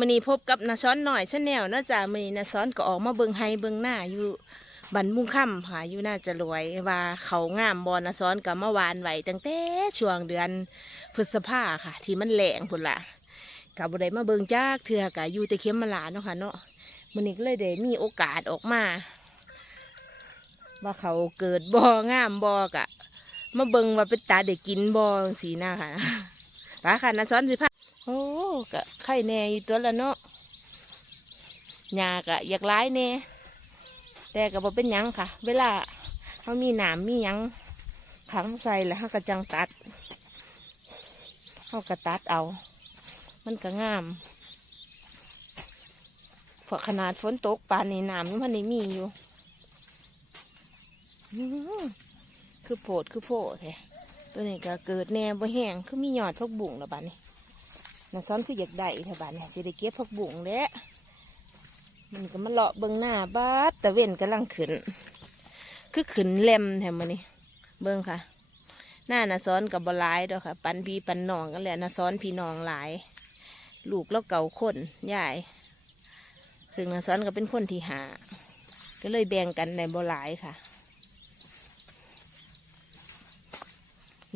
มันนี้พบกับนาซ้อนหน่อยชาแนลเนาะจ้ะมันนี้นาซ้อนก็ออกมาเบิงไฮเบิงหน้าอยู่บันมุ่งค่ำค่ะอยู่น่าจะรวยว่าเขางามบอนาซ้อนกับเมื่อวานไหวตั้งแต่ช่วงเดือนพฤษภาค่ะ ที่มันแหลงพุ่นละกับบได้มาเบิงจากเถื่อกะอยู่ต่เข็มมาลาเนาะค่ะเนาะมันนี้ก็เลยได้มีโอกาสออกมา ว่าเขาเกิดบองามบอกะมาเบิงว่าเป็นตาเด็กกินบอสีหน้าค่ะป้าค่ะนาซ้อนสิพา กะไข่แน่อยู่ตัวละเนาะหญ้ากะอยากร้ายแน่แต่ก็บ่เป็นยังค่ะ เวลาเขามีหนามมียังขังใส่แล้วเขาก็จังตัดเขาก็ตัดเอา มันก็งามพราะขนาดฝนตกปานนี้หนามยังมันได้มีอยู่คือโผดคือโผดแท้ตัวนี้ก็เกิดแน่บ่แห้งคือมีหยอดพวกบุ่งแล้วบาดนี้ นาซ้อนคืออยากได้เท่าบ้านเนี่ยสิได้เก็บผักบุ้งแล้วมันก็มาเลาะเบิ่งหน้าบาดแต่เวนกำลังขึ้น คือขึ้นเล็มแถมมันนี่เบิ่งค่ะ หน้านาซ้อนกับบลายดอกค่ะ ปันพี่ปันน้องกันแหละนาซ้อนพี่น้องหลาย ลูกแล้วเก่าคนยายซึ่งนาซ้อนก็เป็นคนที่หา ก็เลยแบ่งกันในบลายค่ะ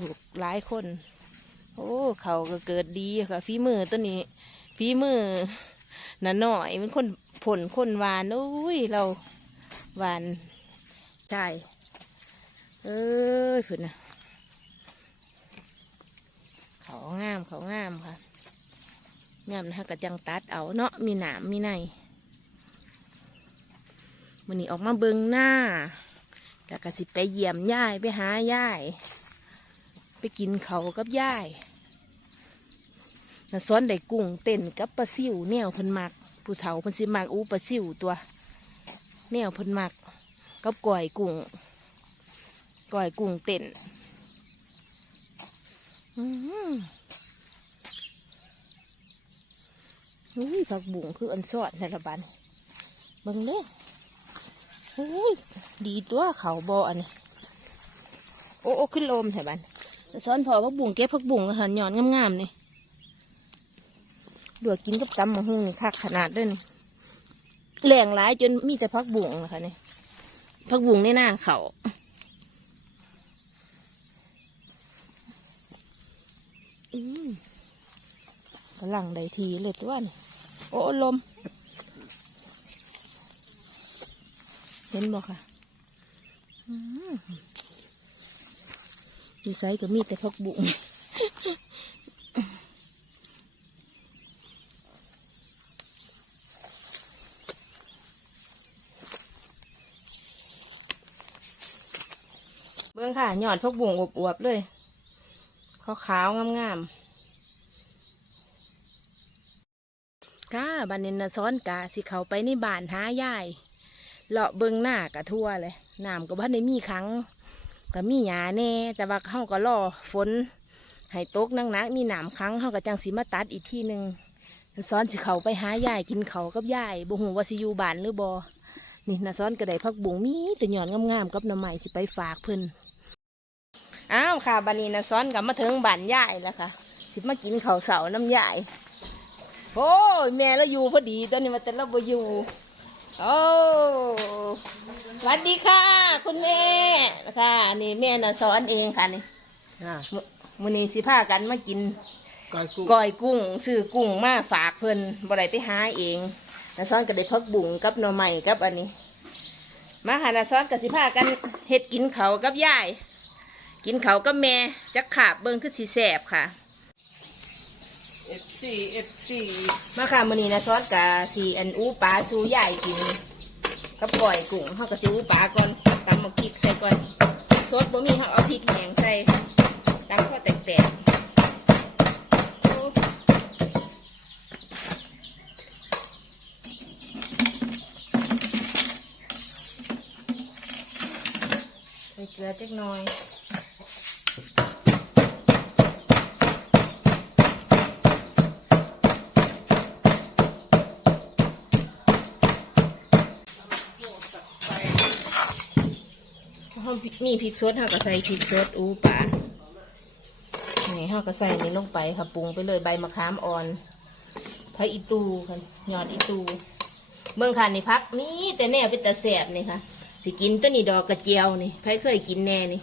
ลูกหลายคน โอ้เขาก็เกิดดีค่ะฝีมือตัวนี้ฝีมือน่ะหน่อยมันคนผลคนหวานโอ้ยเราหวานใช่เอ้ยขึ้นนะเขางามเขางามค่ะงามนะฮะกระจังตัดเอาเนาะมีหนามมีในวันนี้ออกมาเบิงหน้าแล้วก็สิไปเยี่ยมย่ายไปหาย่าย ไปกินเขากับย่ายน่ะซ้อนได้กุ้งเต้นกับปลาซิวแนวพิ่นมักผู้เฒ่าพิ่นสิมักอู้ปลาซิวตัว แนวพิ่นมักกับก่อยกุ้งก่อยกุ้งเต้นอืออุ้ยผักบุ้งคืออันซอดในระบันเบิ่งเด้โอ้ยดีตัวเขาบ่อันนี้โอ้โอ้ขึ้นลมแถวบ้าน ซ้อนพอพักบุ่งเก็บพักบุ่งอาหารหย่อนงามๆนี่ดวกกินกับตำมะฮุ่งคักขนาดด้วยนแหล่งหลายจนมีแต่พักบุ่งนะคะนี่พักบุ่งในหน้าเขาอืมกำลังได้ทีเลยตัวนี่โอ้ลม เห็นบ่ค่ะ อยู่ไซก็มีแต่พักบุ้งเบื้องค่ะหยอดพกบุ้งอวบๆเลยขาวๆงามๆก้าบันเนนซ้อนกาสิเขาไปในบ้านหายายเลาะเบิงหน้ากะทั่วเลยน้ำก็บ้านในมีครั้ง ก็มีหยาแน่แต่ว่าเขาก็รอฝนให้ตกนักนักๆมีหนามครั้งเขาก็จังสีมาตัดอีกที่หนึ่งซ้อนสิเขาไปหายายกินเขากับยายบ่หูว่าสิอยู่บ้านหรือบอนี่นะซ้อนก็ได้พักบุงมีแต่หย่อนงามๆกับน้ำใหม่สิไปฝากเพิ่นอ้าวค่ะบันนี้นะซ้อนกับมาถึงบ้านยายแล้วค่ะ สิมากินเขาเสาน้ำยายโอ้ยแม่เราอยู่พอดีตอนนี้มาแต่เราบ่อยู่ โอ้สวัสดีค่ะ คุณแม่ค่ะนี่แม่น่ะสอนเองค่ะนี่อ่ามื้อมื้อนี้สิพากันมากินก้อยกุ้งก้อยกุ้งซื้อกุ้งมาฝากเพิ่นบ่ได้ไปหาเองน่ะสอนก็ได้พักบุ่งกับหน่อไม้กับอันนี้ มาค่ะน่ะสอนก็สิพากันเฮ็ดกินเขาวกับยาย กินเขาวกับแม่จักขาบเบิ่งคือสิแซ่บค่ะเอฟ ซีเอฟซีมาค่ะมื้อนี้นะซอสกะสีอันอู้ปลาสู้ใหญ่กินกับก่อยกุ้งเฮาก็สิอู้ปลาก่อนตำหมกพริกใส่ก่อนพริกสดบ่มีเฮาเอาพริกแห้งใส่ตำข้อแตกๆโอ้ใส่เกลือจักหน่อย เขามีพริกสดเขาก็ใส่พริกสดอู้ปลานี่เขาก็ใส่นี่ลงไปค่ะปรุงไปเลยใบมะขามอ่อนพักอีตูค่ะยอดอีตูเมืองคันนี่พักนี่แต่แน่เป็นตะแสบนี่ค่ะ สิกินตัวนี้ดอกกระเจียวนี่ไผเคยกินแน่นี่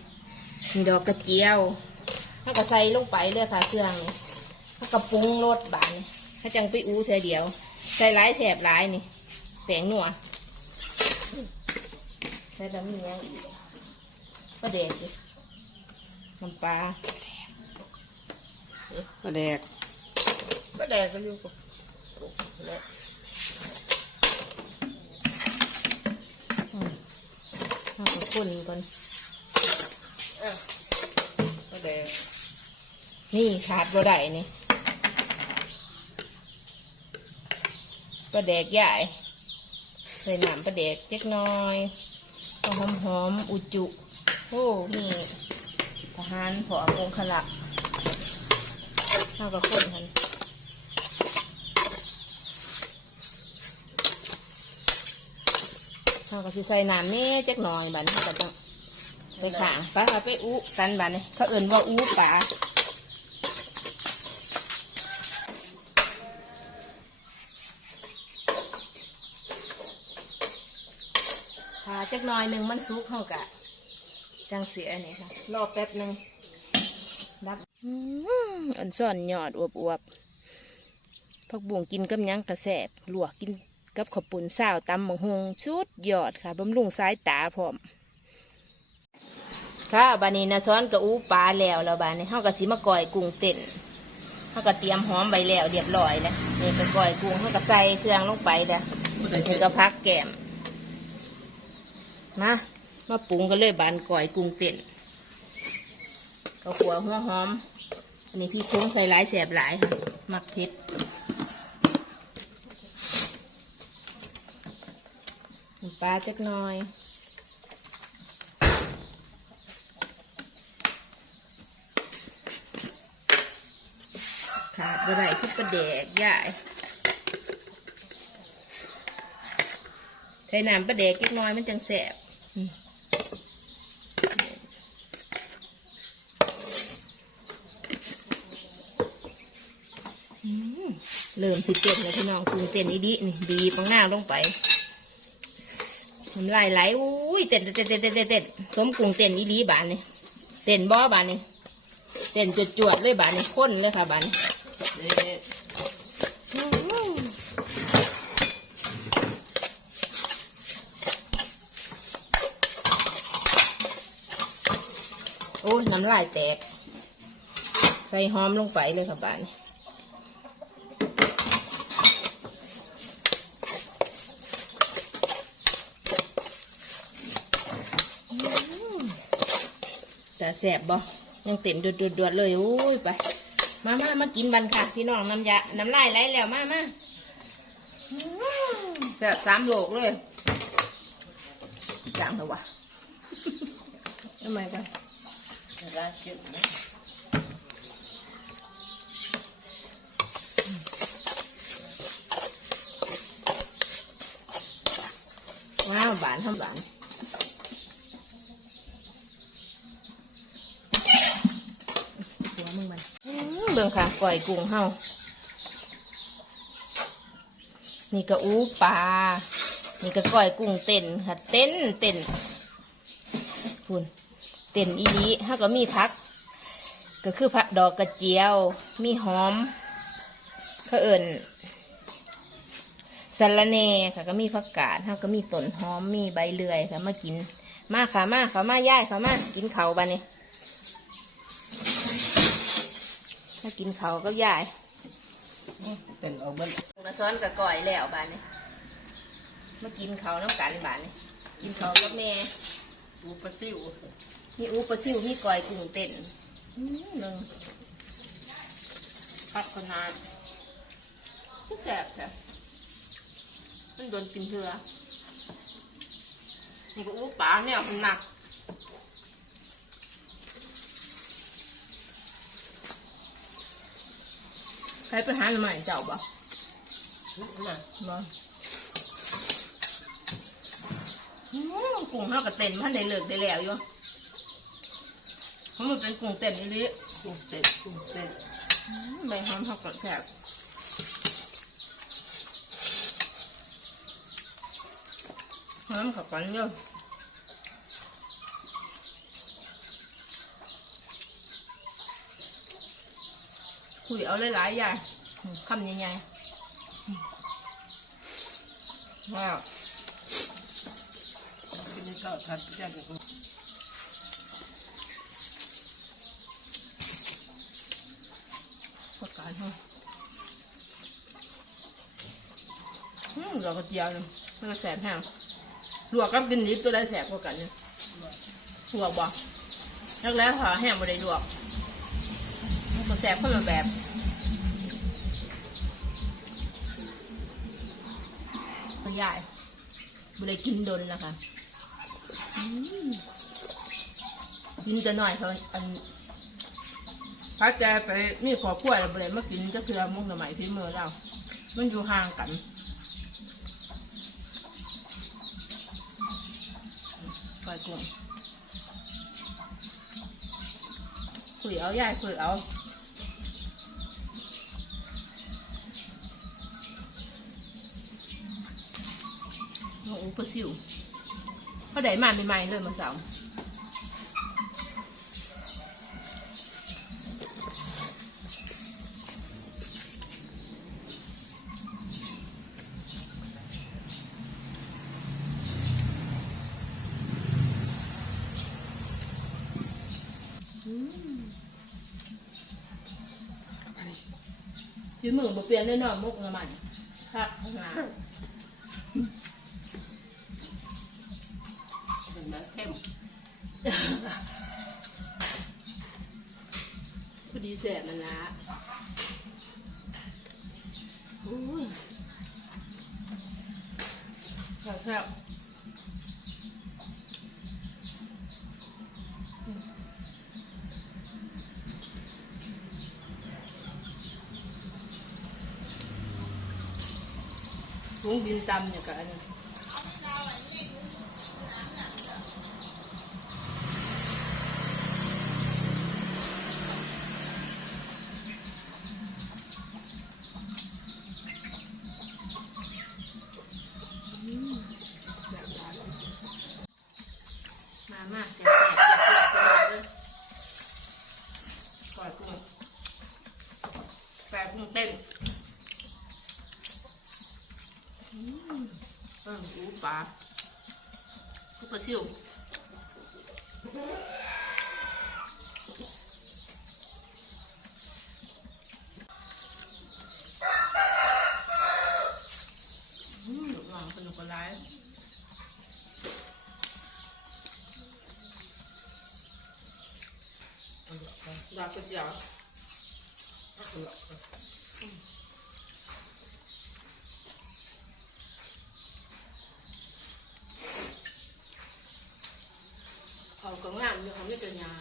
นี่ดอกกระเจียวถ้าก็ใส่ลงไปเลยค่ะเครื่องนี่าก็ปรุงรสบานนี่ถ้าจังไปอู้เธอเดียว ใส่หลายแสบหลายนี่แป้งหนัวใส่แล้วมียงอีก ก็เด็กดิน้ำปลากระแดกก็แดกก็อยู่กับแล้วอืมเอาไปคนก่อนกระแดกนี่ขาดบ่ได้นี่ปลาแดกใหญ่ใส่น้ำปลาแดกเล็กน้อยก็ หอมหอมอุจุโอ้นี่ทหารผอองคลักษ์เอากับคนทันเอากับสิใส่น้ำนี่จักหน่อยบัดนี้ก็ต้องไปขางปเอาไปอู้กันบัดนี้เขาเอื่นว่าอู้ป่า ถ้าจักหน่อยหนึ่งมันสุกเขากะ จังเสียนี่ค่ะรอแป๊บหนึ่งดับอันซ่อนยอดอวบอวบๆผักบุ้งกินกับหยังกระแสบลวกกินกับข้าวปุ้นซาวตำบังฮงชุดยอดค่ะบำรุงสายตาพร้อมค่ะบานี้นะซ้อนกับอู้ปลาแล้วแล้วบานี้เขาก็สิมาก่อยกุ้งเต้นเขาก็เตรียมหอมใบแล้วเรียบร้อยแล้วนี่ก็ก่อยกุ้งเขาก็ใส่เครื่องลงไปเด้อบ่ได้นี่เฮ็ดก็พักแก้ม มามาปรุงกันเลยบานก่อยกุ้งเต้นข้าวขัวหัวหอม อันนี้พี่ค้งใส่หลายแสบหลายค่ะมักเผ็ดปลาจักหน่อยขาดบ่ได้คือประแดกใหญ่ใส่น้ำประแดกเล็กน้อยมันจังแสบ เริ่มสิเต้นแล้วพี่น้องปรุงเต้นอีดีนี่ดีปังหน้าลงไปมันไหลไหลอุ้ยเต้นเต้นเต้นเต้นเต้นเสมกรุงเต้นอีดีบานนี่เต้นบ่บานนี่เต้นจวดจวดๆเลยบานนี่ข้นเลยค่ะบานนี่ นี่โอ้ยน้ำลายแตก ใส่หอมลงไปเลยค่ะบ้านอืมแต่แสบบ่ยังเต็มดวดๆๆเลยโอ้ยไป มามามากินบันค่ะ พี่น้องน้ำยาน้ำลายไหลแล้วมามาแสบสามโลกเลยจางเหรอวะทำไมกัน ได้เก็บนะว้าวบานทำบานหัวมึงมันเบิ่งค่ะก่อยกุ้งเฮานี่ก็อู้ปลา นี่ก็ก่อยกุ้งเต้นค่ะ เต้นเต้นคุณ เต้นอีนี้เฮาก็มีพัก ก็คือผักดอกกระเจียว มีหอมเขาเอิ่นสะระแหน่ค่ะ ก็มีผักกาดค่ะก็มีต้นหอมมีใบเลื่อยค่ะมากิน มาค่ะมาค่ะมาย่ายค่ะมากินเขาวบ้านี่มากินเขาวก็ย่ายเต้นออกเบิ้ลมาซ้อนกับก่อยแล้วบ้านนี่มากินเขาวน้ำกันบ้านนี่กินเขาวกับแม่ปูปลาซิว มีอูปลาซิวมีก่อยกุ้งเต้นอืมหนึ่งพักขนาดแสบค่ะมันโดนกินเถื่อนี่ก็อู้ปลาเนี่ยมันหนักใครไปหาหน่อไม้เจ้าบ่น่ะบ่อืมกุ้งเฮากระเต็นมันได้เลิกได้แล้วอยู่ ขอนเป็นกุ้งเต็มอีหลิกุ้งเต็มกุ้งเต็นอืมใบหอมผักกระแทกหอมขับปันเยอะคุยเอาหลายๆอย่างคำยังไงว้าวที่นี่ก็ทัำได้ งผักกาดเนาะอืมเราก็เจียวเลยมันก็แสบแห้งลวกกับกินดิบตัวได้แสบกว่ากันเนี่ยลวกบ่แล้วแล้วหาแห้งบ่ได้ลวกมันก็แสบคนละแบบคุณยายบ่ได้กินดนแล้วค่ะกินแต่น้อยเขาอัน ถ้าแกไปมีขอบครัวแล้วบ่ไปมากินก็คือมุกหน่อไม้ที่มือเรา มันอยู่ห่างกันปล่อยกุ้งคุยเอายายคุยเอาโอ้โหปลาซิวเขาได้มาใหม่ๆเลยมาสาว ยืมมือมาเปลี่ยนแน่นอนมุกน้ำมันครับข้างหน้าเป็นน้ำเข้มพอดีแสบมันละอุ้ยครับ ครับถุงดินตำเนี่ยกับอันนี้ มามาเสียบแสบเสียบเสียบเลยก่อยกุ้งแปะกุ้งเต้นอืมเอออู ปลาอูปลาซิวอืมลูกหลังสนุกกว่าร้ายดาวกระเจียวเขากงานอยู่เขาไม่เจอยา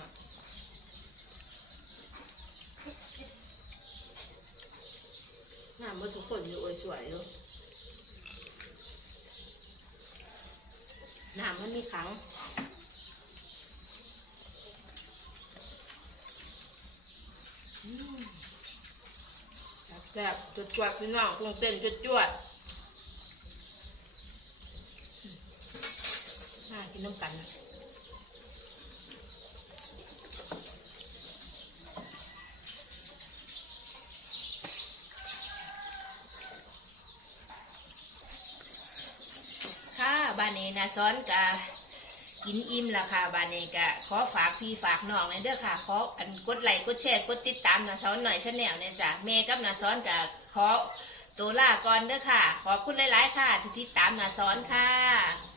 หน้า เมื่อทุกคนอยู่โอ้ยสวยอยู่น้ามันมีขังแซ่บจุดจวดพี่น้องกุ้งเต้นจุดจวดน่ากินน้ำกันค่ะบา นี้นะซ้อนกะกินอิ่มราคาบานเอกะขอฝากพี่ฝากน้องเลยเด้อค่ะขออันกดไลค์กดแชร์กดติดตามนะซ้อนหน่อยชาแนลเนี่ยจ้ะแม่กับนะซ้อนกะขอตัวลาก่อนเด้อค่ะ ขอบคุณหลายๆค่ะ ที่ติดตามนะซ้อนค่ะ